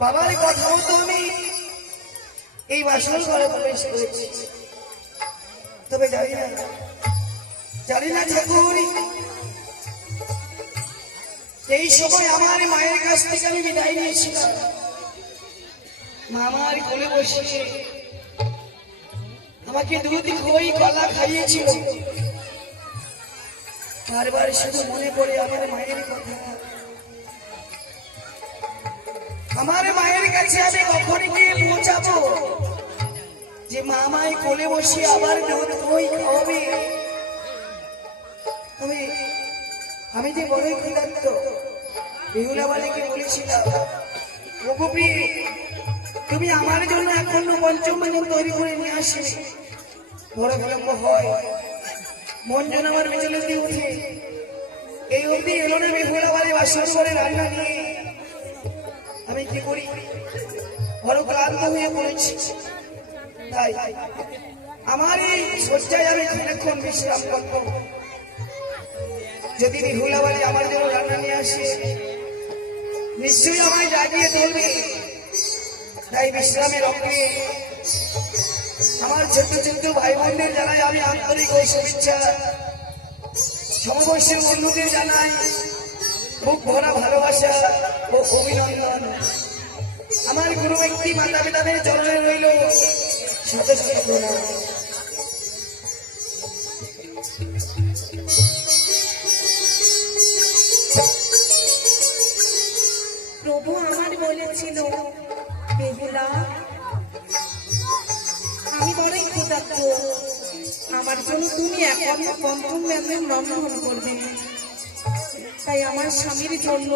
বাবার কথা মতো আমি এই বাসন ঘরে প্রবেশ করেছি। তবে জানি না ঠাকুর, এই সময় আমার মায়ের কাছ থেকে আমি বিদায় নিয়েছিলাম। মামার কোলে বসে আমাকে দুধ খই কলা খাইয়েছিল। বারবার শুধু মনে পড়ে আমার মায়ের কথা। আমার মায়ের কাছে আমি কখন গিয়ে পৌঁছাবো যে মামায় কোলে বসে আবার দুধ খই খাওয়াবে? তবে আমি যে বড়ই ক্ষুধার্ত, বেহুলা বালিকে বলেছিলাম, তুমি আমার জন্য এখনো পঞ্চম ভোজন তৈরি করে নিয়ে আসে। বড় বিলম্ব হয়, মন যেন আমার বিচলিত উঠে। এই অবধি এলো না বেহুলা বালি বাসন করে রান্না নিয়ে। আমি কি করি, বড় ক্লান্ত হয়ে পড়েছি। তাই আমার এই শয্যায় আমি খানিকক্ষণ বিশ্রাম করব। যদি বেহুলা বালি আমার জন্য রান্না নিয়ে আসে, নিশ্চয়ই আমায় জাগিয়ে তুলবে। তাই বিশ্রামের অঙ্গে আমার ছোট্ট ছোট্ট ভাই বোনদের জানাই আমি আন্তরিক ওই শুভেচ্ছা। সমবয়সী বন্ধুদের জানাই খুব ভরা ভালোবাসা ও অভিনন্দন। আমার গুরু ব্যক্তি মাতা পিতাদের চরণে রইল সদস্য প্রণাম। প্রভু আমার বলেছিল, বেহুলা আমি বড়ই ক্ষুধার্ত, আমার জন্য তুমি এখনো পঞ্চম ব্যঞ্জন রন্ধন করবে। তাই আমার স্বামীর জন্য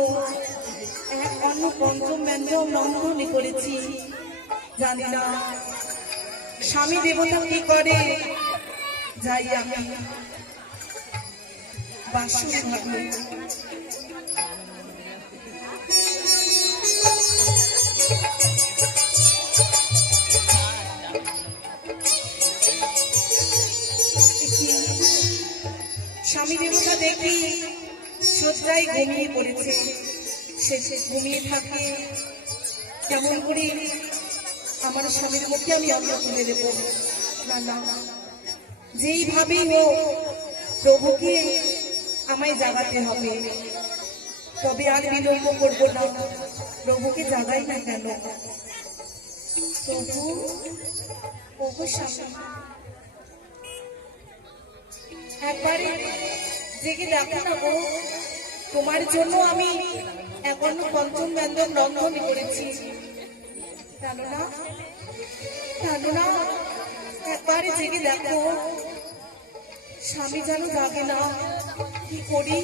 এক অন্য পঞ্চম ব্যঞ্জন রন্ধনই করেছি। জানি না স্বামী দেবতা কি করে। যাই আমি বাসন ঘরে। স্বামী দেবতা দেখি শয্যায় ঘুমিয়ে পড়েছে। শেষে ঘুমিয়ে থাকে, কেমন করে আমার স্বামীর মুখে আমি অন্ন তুলে দেব? না না, যেইভাবেই হোক প্রভুকে আমায় জাগাতে হবে। তবে আর বিলম্ব করবো না, প্রভুকে জাগাই না কেন। প্রভু, প্রভু স্বামী একবারে জেগে দেখো না গো, তোমার জন্য আমি এখনো পঞ্চম ব্যঞ্জন রন্ধন করেছি। জানো না, একবারে জেগে দেখো। স্বামী যেন জাগে না, কি করি?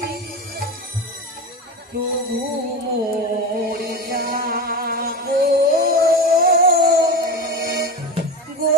প্রভু মোরে জাগো গো,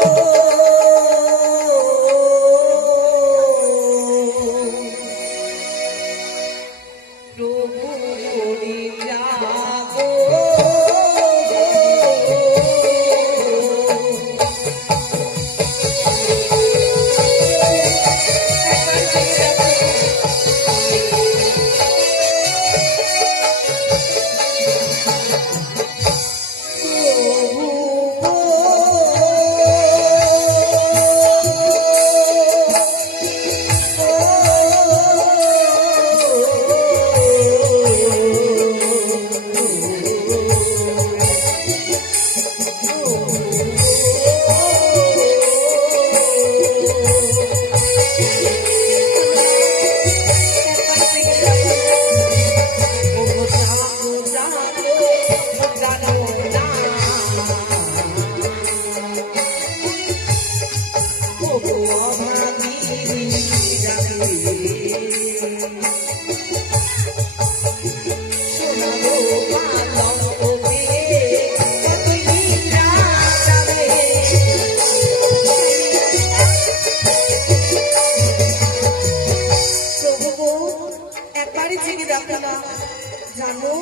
জানো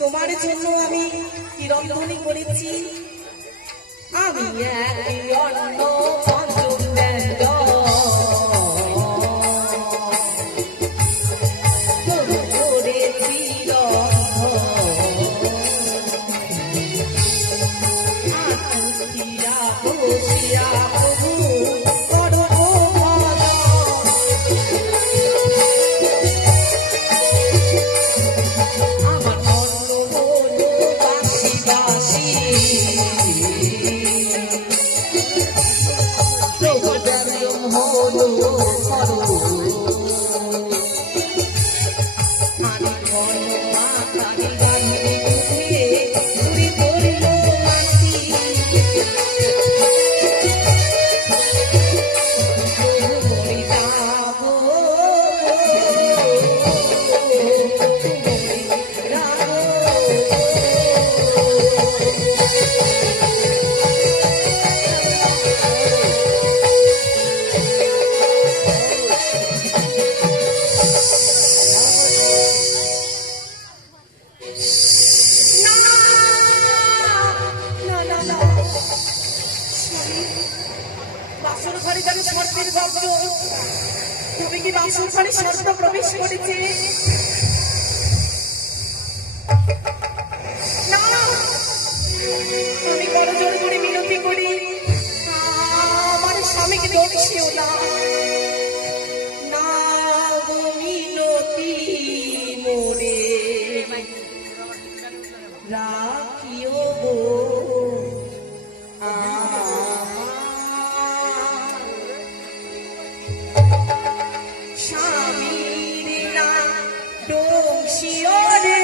তোমার জন্য আমি কি রন্ধনী করেছি? আমি অন্য পঞ্চম ব্যঞ্জন করেছি রন্ধন। বাসর ঘরে যেন সর্পের গর্জন। তবে কি বাসর ঘরে সর্প প্রবেশ করেছে? না, আমি বড় জোর করে মিনতি করি, আমার স্বামীকে দোষিও না। না গো মিনতি মোরে রাখিও গো স্বামীর না দোষিও রে।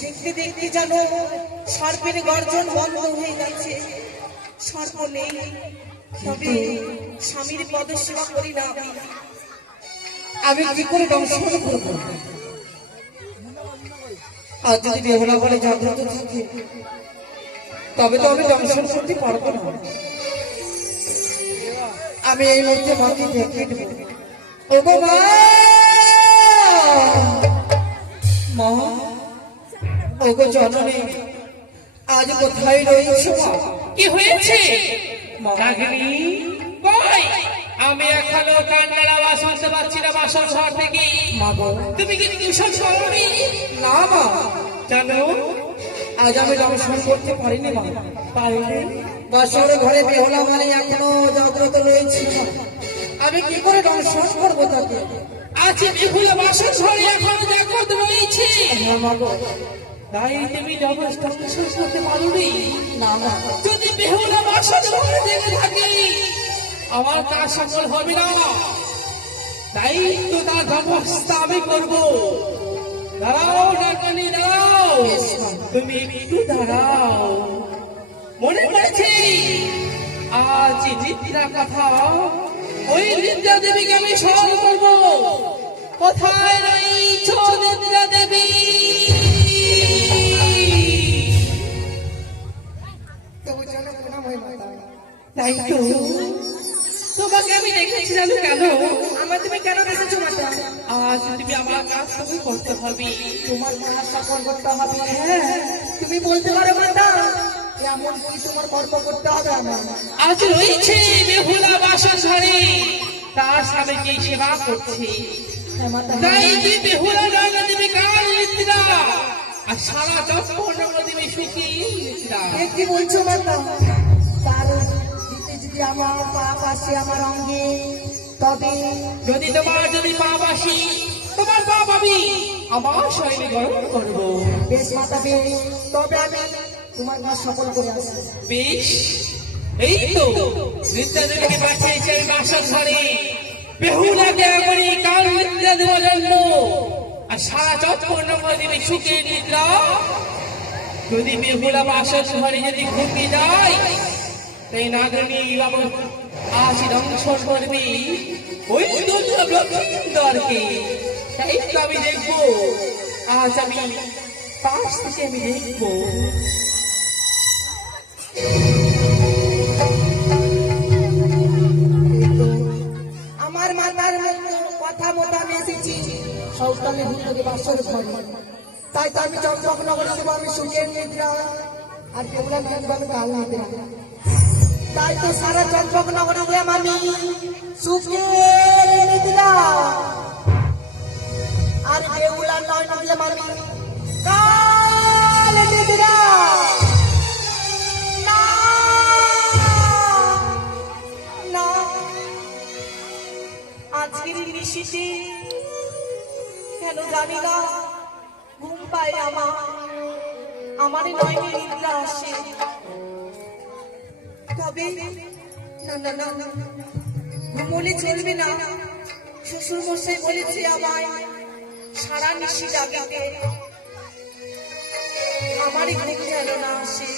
দেখতে দেখতে যেন সর্পের গর্জন বন্ধ হয়ে গেছে। সর্প নেই, তবে স্বামীর পদসেবা করি না আমি কি করে দংশন করব? আর যদি বেহুলা বলে জাগ্রত থাকে তবে তো আমি দংশন করতে পারবো না। আমি এই মুহূর্তে মাকে দেখে দেব। ওগো মা, মা, ওগো জননী, আজ কোথায় রয়েছে মা? কি হয়েছে মা, নাগিনী? কই আমি এখনো কান্নার আওয়াজ শুনতে পাচ্ছি না বাসর ঘর থেকে। মা গো, তুমি কি টিউশন করনি? না মা, জানো আজ আমি দংশন করতে পারিনি মা। পারিনি বাসর ঘরে বেহলা মানে এখনো জাগ্রত রয়েছে, আমি কি করে দর্শন করবো তাকে? আছে বিহুলা বাসর ঘরে এখন জাগ্রত রয়েছে। হ্যাঁ মা গো। তাই তুমি জবরদস্ত বিশ্বাস করতে পারোনি? না না, যদি বেহুলা বাসর ঘরে জেগে থাকি আমার কাজ সফল হবে না। তাই তো তার ব্যবস্থা আমি করবো। দাঁড়াও ডাকানি দাঁড়াও, তুমি একটু দাঁড়াও। মনে পড়েছে আজ নিদ্রা কথা, ওই নিদ্রা দেবীকে আমি স্মরণ করবো। কোথায় রয়েছ নিদ্রা দেবী? তবু জানো না মই মাতা, তাই তো তোমাকে আমি দেখেছিলাম। কেন আমার তুমি কেন দেখেছো মাতা? আজ তুমি আমার কাজ সবই করতে হবে। তোমার কাজ সফল করতে হবে। হ্যাঁ, তুমি বলতে পারো মাতা, এমন কি তোমার কর্ম করতে হবে আমার? আজ রয়েছে বেহুলা বাসর ঘরে, তার স্বামীকে সেবা করছে। হ্যাঁ মাতা, তাই যে বেহুলা ডাকা দেবে কার নিদ্রা, আর সারা চক্র দেবে সুখী নিদ্রা। এ কি বলছো মাতা? তার দিতে যদি আমার পাপ আসে আমার অঙ্গে, তবে যদি পাপ আসি তোমার পাপ আমি আমার শরীরে গ্রহণ করবো। বেশ মাতা বেশ, তবে আমি তোমার কাজ সফল করে আসবো। বেশ, এই তো নিদ্রা দেবীকে পাঠিয়েছে এই বাসর ঘরে বেহুলাকে এমনই কাল নিদ্রা দেওয়ার জন্য, আর সারা চক্র দেবে সুখের নিদ্রা। যদি বেহুলা বাসর ঘরে যদি ঘুমিয়ে যায়, তাই নাগরণী আজ দংশন করবি ওই দুর্গকে। তাই তো আমি দেখবো, আজ আমি পাশ থেকে আমি দেখবো। আমার মাতার কথা মতো আমি এসেছি সৌকালে হুন্ডকে বাসর ঘরে। তাই তো আমি চম্পক নগরে দেবো আমি সুখের নিদ্রা, আর কেবলা নিয়ে দেবো আমি কাল নিদ্রা। তাই তো সারা চম্পক নগরে দিলাম আমি সুখের নিদ্রা, আর কেবলা নয় দিলাম আমি কাল নিদ্রা। না, না, আজকের নিশিতে কেন জানি না ঘুম পায় আমার নয়নে নিদ্রা আসে। তবে না না না না, ঘুমলে চলবে না। শ্বশুর মশাই বলেছে আমায় সারা নিশি জাগিতে, আমারই ঘুম যেন না আসে।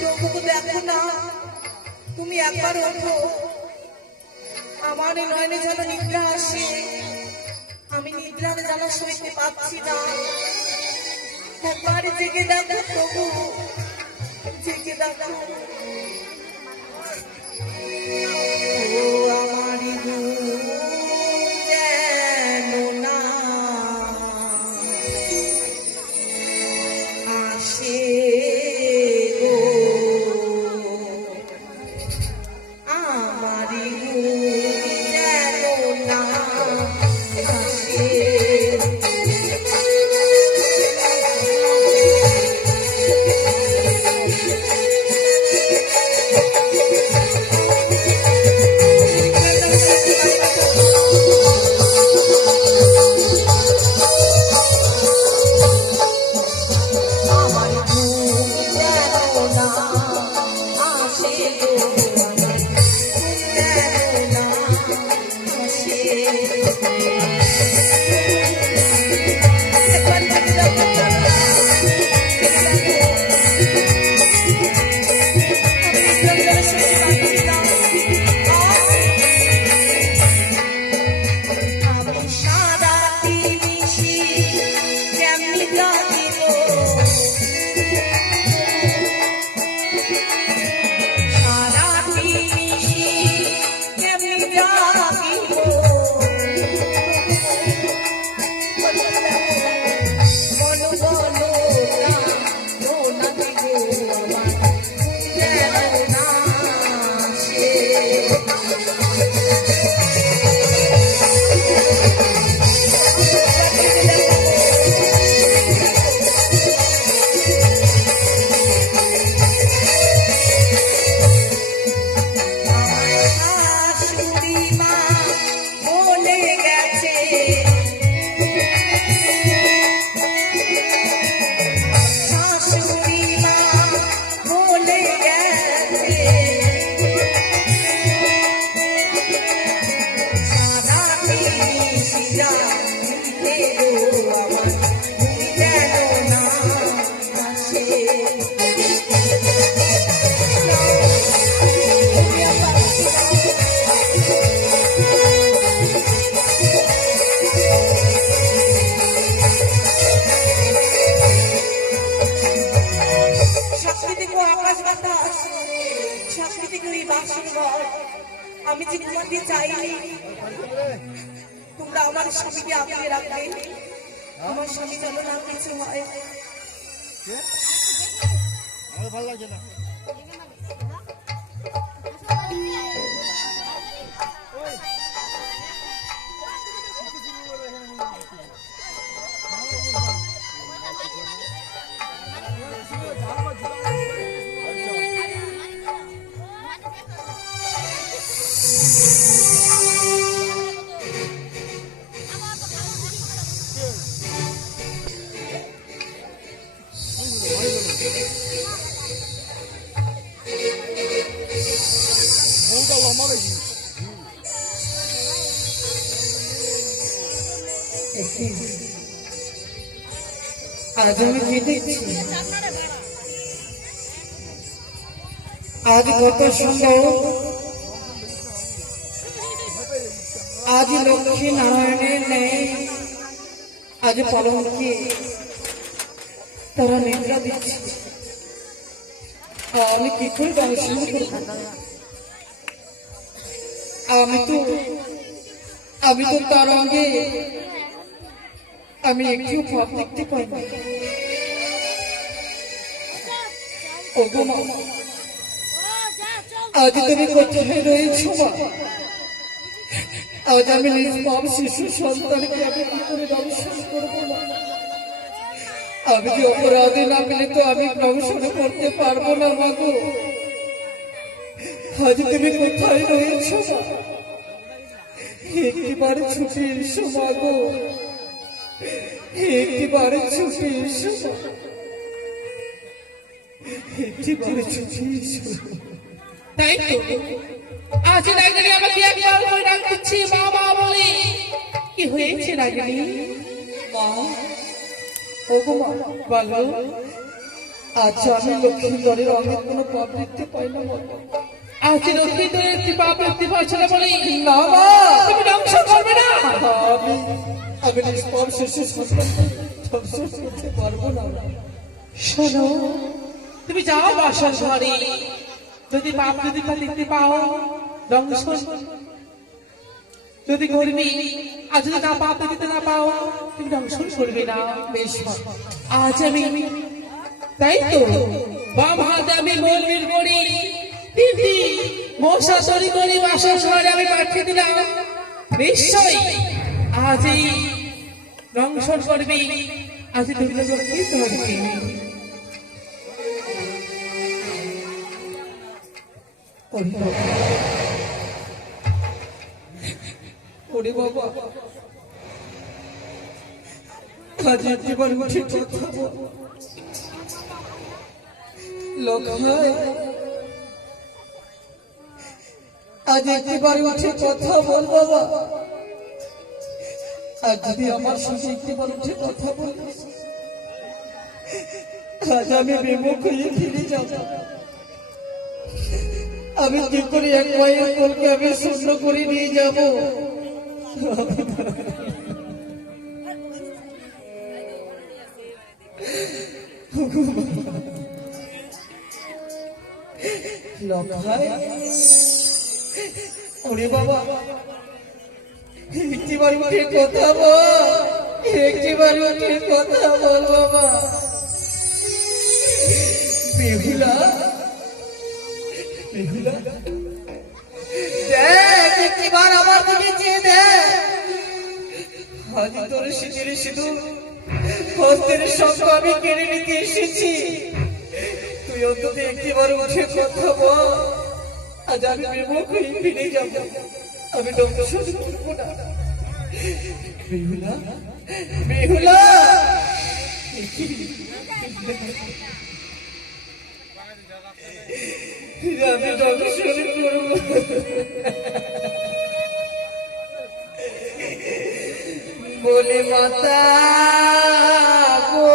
তবুও দেখো না, তুমি একবার ওঠো, আমার নয়নে যেন নিদ্রা আসে। আমি নিদ্রার জ্বালা সইতে পারছি না। একবার জেগে দেখো, তবু জেগে দেখো। ও আমারই ঘুম যেন না আসে গো, আমারই ঘুম যেন না আসে। আমার ঘুম যেন না আসে গো, আমার ঘুম যেন না আসে। একবার জেগে দেখো, জেগে দেখো। আমি নিদ্রার জ্বালা সইতে পারছি না। আমি সারাটি নিশি কেমনি কাটিব, সারা আকাশ বাতাস সামনে থেকে ওই বাসর ঘর আমি যে ঘুমাতে চাইনি, তোমরা আমার স্বামীকে আগলে রাখবে। আমার স্বামী যেন না কিছু হয়। আমার ভালো লাগছে না। বউটা লম্বা বেশি। আজ আমি কি দেখছি, আজ কত সুন্দর, আজ লক্ষ্মী নারায়ণের ন্যায় আজ পালনকে তারা নিদ্রা দিচ্ছে। আমি কি করে দর্শন করব? আমি তো তার আগে আমি একটু ভাব দেখতে পাই না। ওগো মা, আজ তুমি কোথায় রয়েছো মা? আজ আমি নিষ্পাপ শিশু সন্তানকে আমি কি করে দর্শন করবো না? আমি যে অপরাধে না পেলে তো আমি দর্শন করতে পারবো না মা গো। আজ তুমি কোথায় রয়েছো মা? একটিবার ছুটে এসো মা গো, একটিবার ছুটে এসো মা, একটিবার ছুটে এসো। তাই তো আজ রাগিনী আমাকে একবার করে ডাক দিচ্ছে মা মা বলে। কি হয়েছে রাগিনী? মা, ওগো মা, বলো। আজ আমি লক্ষ্মীন্দরের অনেক কোনো পাপ দেখতে পাই না মা। আজ লক্ষ্মী তো একটি পাপ দেখতে পাচ্ছ না বলে না মা, তুমি ধ্বংস করবে না। আমি নিষ্পাপ শিশু সন্তানকে ধ্বংস করতে পারবো না। শোনো, তুমি যাও বাসার ঘরে, যদি পাপ যদি দেখতে পাও দংশন যদি করবি, আর যদি না পাপ দেখতে না পাও তুমি দংশন করবে না। বেশ মা, আজ আমি তাই তো বাম হাতে আমি মন্দির করি, তিনটি মশা তৈরি করে বাসার ঘরে আমি পাঠিয়ে দিলাম। নিশ্চয়ই আজ এই দংশন করবি, আজ দুর্গা লক্ষ্মী ধরবি। ওরে বাবা, আজ একবার উঠে কথা বল। লক্ষ্মী, আজ একবার উঠে কথা বল বাবা। আজ যদি আমার সঙ্গে একবার উঠে কথা বল, আজ আমি বিমুখ হয়ে ফিরে যাব। আমি কি করে এক মায়ের কোলকে আমি শূন্য করে নিয়ে যাব? লক্ষ্মী, ওরে বাবা, একটিবার উঠে কথা বল, একটিবার উঠে কথা বল বাবা। বেহুলা, বেহুলা, দেখ একটিবার আমার দিকে চেয়ে দেখ। আজ তোর শীতের সিঁদুর হস্তের সঙ্গ আমি কেড়ে নিতে এসেছি। তুই অন্তত একটিবার উঠে কথা বল। আজ আমি বিমুখ হয়ে ফিরে যাব, আমি দংশন করবো না। বেহুলা, বেহুলা, আমি দংশন করবো। বলে মাতা গো,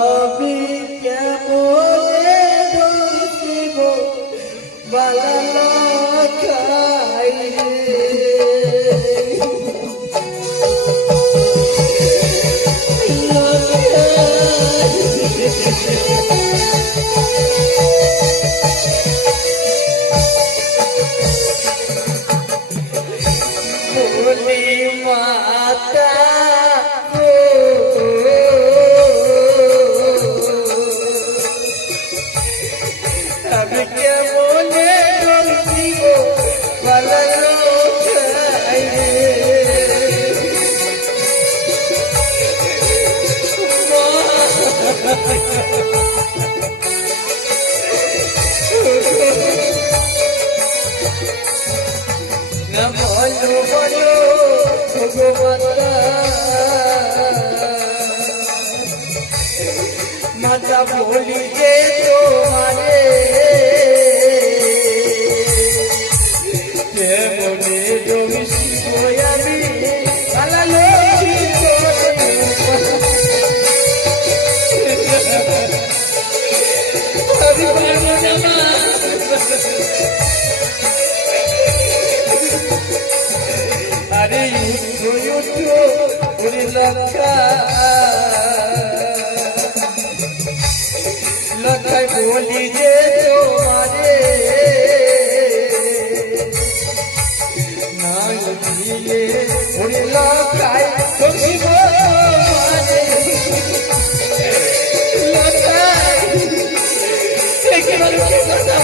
আমি কেমনে ধরছিব বালা খাই রে। মাতা আমি কেমনে দিব পালালো না বলো বলো ভগবতা মাতা বলি যে তোমারে কেমনে জমিছি আমি পালালো আমি পারবো না মা। আরে উঠো উঠো ওরে লক্ষা লক্ষায় বলি যে তোমারে না উঠিলে ওরে লক্ষায় বসিব তোমারে লক্ষায় একেবারে কথা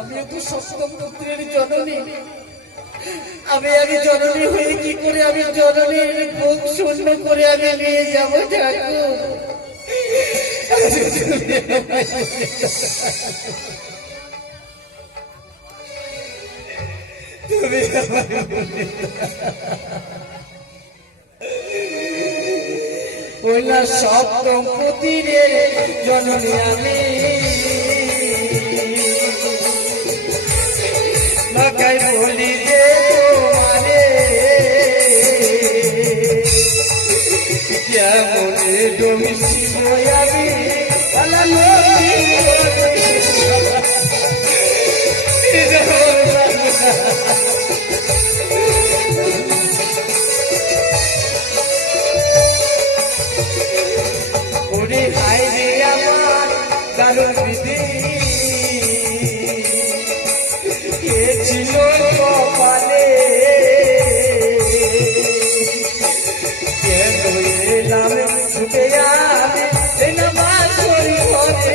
আমি তো সপ্তম পুত্রের জননী আমি জননী হয়ে কি করে আমি জননীর বুক শূন্য করে আমি নিয়ে যাবো ঠাকুর তুমি ওইলা সপ্তম পুত্রের জননী আমি লকাই বলি যে তোমারে কেমনে জমিছি আমি পালালো ওরে হাই রে আমার দারুণ বিধি কে ছিল কপালে কেন এলাম ছুটে আমি এই নামাজ করি ঘরে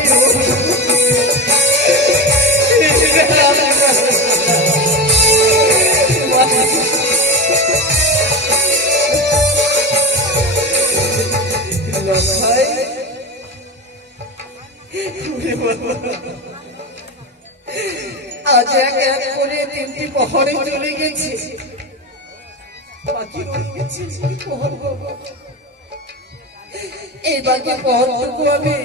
আজ এক এক করে 3টি প্রহরে চলে গেছে বাকি রয়ে গেছে প্রহর এই বাকি প্রহরটুকু আমি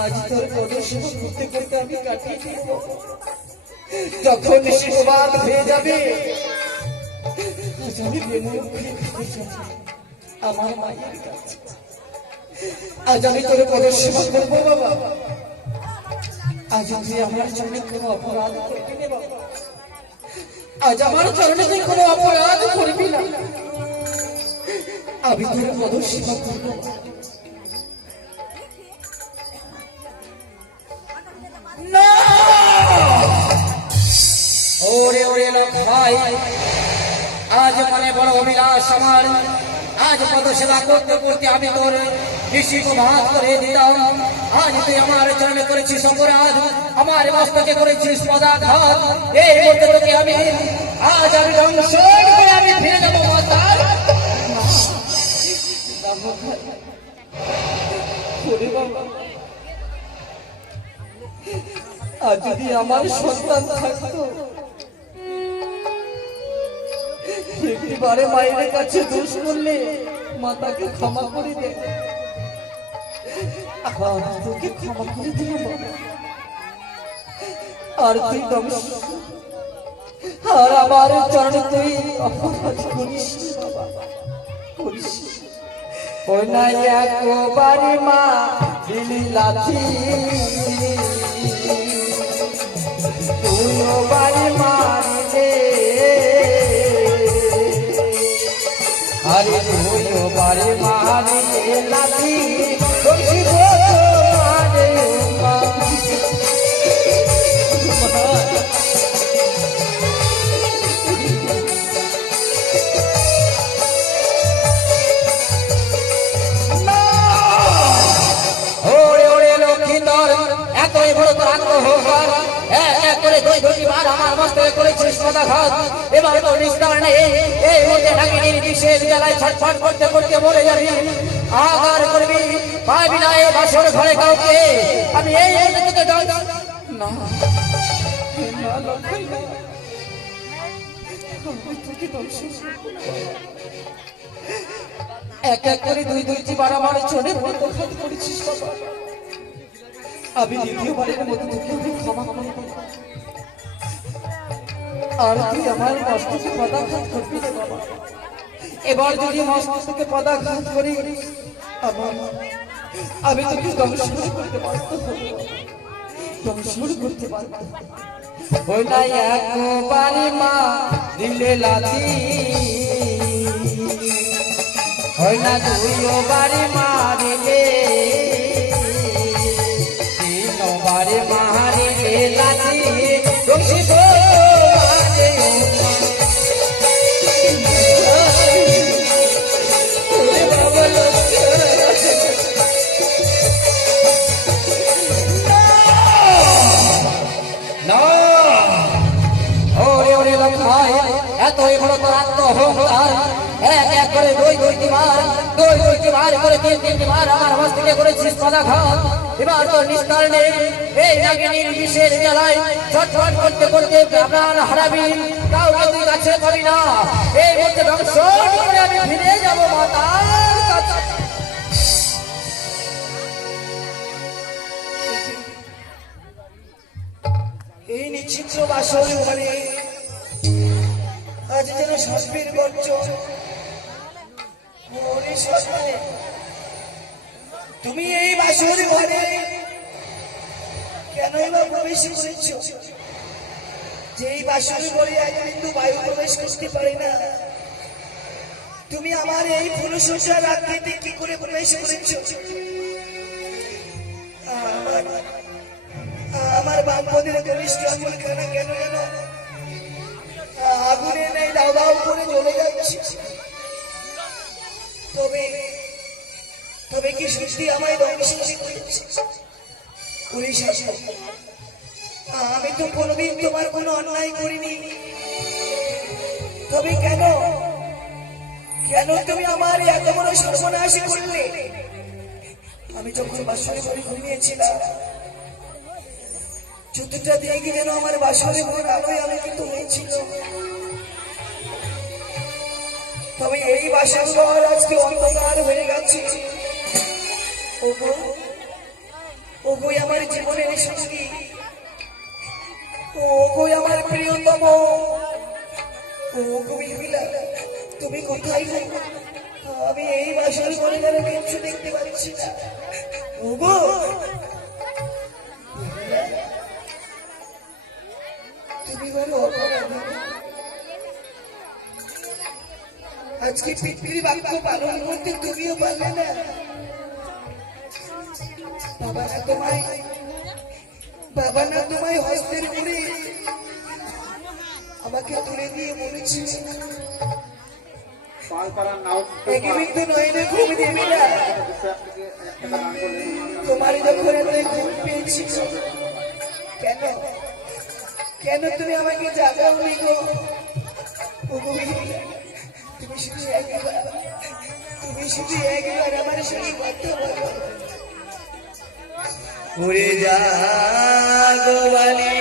আজ তোর প্রদর্শন করতে করতে আমি কাটিয়ে দিব যখন শিববাদ হয়ে যাবে আজ আমি আমার মায়ের কাছে আজ আমি তোর প্রদর্শন করবো বাবা আজ তুই আমার জন্য কোনো অপরাধ করবি না বাবা আজ আমার চরণে তুই কোনো অপরাধ করবি না আমি তোর প্রদর্শন করবো না ওরে ওরে লোক ভাই আজ মনে বড় অভিলাষ আমার আজ পদ সেবা করতে করতে আমি তোর ঋষিকে ভাত করে দিতাম আজ তুই আমার চরণে করেছিস অপরাধ আমার মস্তকে করেছিস পদাঘাত এই মুহূর্তে তোকে আমি আজ আমি ধ্বংস করে আমি ফিরে যাবো মাতার আজ যদি আমার সন্তান থাকতো একটিবারে মায়ের কাছে দোষ করলে মাতাকে ক্ষমা করে দে তোকে ক্ষমা করে দিল আর তুই আর আমার চরণে তুই অপরাধ করিস ওই না একবারে মা দিলি লাথি তুইও বাড়ি মারি আরে তুইও বাড়ি মারি লাথি দুটি বার আমার মস্তকে করেছিস পদাঘাত, এবার তো নিস্তার নেই। এই মুহূর্তে নাগিনীর বিষের জ্বালায় ছটফট করতে করতে মরে যাবি, আগার করবি, পাবি না এই বাসর ঘরে কাউকে। আমি এই মুহূর্তে তোকে না এক এক করে দুইটি বার আমার চোখে পদাঘাত করেছিস বাবা। আমি দ্বিতীয়বারের মতো তোকে আমি ক্ষমা করে দেব। আর তুই আমার মস্তকে পদাঘাত করবি না বাবা। এবার যদি মস্তকে পদাঘাত করি আমি তোকে ধ্বংস করতে পারব, ধ্বংস করতে পারব। ওই নাই একবারে মা দিলে লাথি, ওই না দুইবারে মা দিলে, তিনবারে মা দিলে লাথি, ধ্বংস এতই বড় তোর আত্মহংকার, এক এক করে দুইটি বার করে তিনটি বার আমার মস্তকে করেছিস পদাঘাত। এবার তোর নিস্তার নেই, এই নাগিনীর বিষের জ্বালায় ছটফট করতে করতে প্রাণ হারাবি, কাউকে তুই কাছে পাবি না। এই মুহূর্তে ধ্বংস করে আমি ফিরে যাব মাতার কাছে। এই নিশ্চিত্র বাসর ঘরে আজ যেন সর্বের গর্জন। ওরে সর্বে, তুমি এই বাসর ঘরে কেন বা প্রবেশ করেছ? যে এই বাসর ঘরে আজ কিন্তু বায়ু প্রবেশ করতে পারে না, তুমি আমার এই ফুলসজ্জা রাত্রিতে কি করে প্রবেশ করেছ? আমার বামপদের কনিষ্ঠ আঙুল কেন কেন কেন আগুনে নেই দাও দাও করে জ্বলে যাচ্ছে। তবে তবে কি সত্যি আমায় ধ্বংস করেছে? আমি তো কোনোদিন তোমার কোনো অন্যায় করিনি, তবে কেন কেন তুমি আমার এত বড় সর্বনাশ করলে? আমি যখন বাসরে ঘরে ঘুমিয়েছিলাম, চতুর্থা দিয়ে গিয়ে যেন আমার বাসরে ঘর আলোয় আমি কিন্তু হয়েছিল, তবে এই বাসর ঘর আজকে অন্ধকার হয়ে গেছে। ওগো আমার জীবনের সঙ্গী, ওগো আমার প্রিয়তম, ওগো মহিলা, তুমি কোথায় গো? আমি এই বাসর ঘরে যেন কিছু দেখতে পাচ্ছি না। ওগো তুমি বলো, আজকে পিতৃ বাক্য পালন করতে তুমিও পারলে না। বাবা না তোমায় হস্তের করে আমাকে তুলে দিয়ে বলেছি, একবিন্দু নয়নে ঘুম দেবে না। তোমার যখন ঘুম পেয়েছি, কেন কেন তুমি আমাকে জাগাওনি গো? তুমি শুধু একবার আমার সঙ্গে কথা বলো। উড়ে যা গো বালি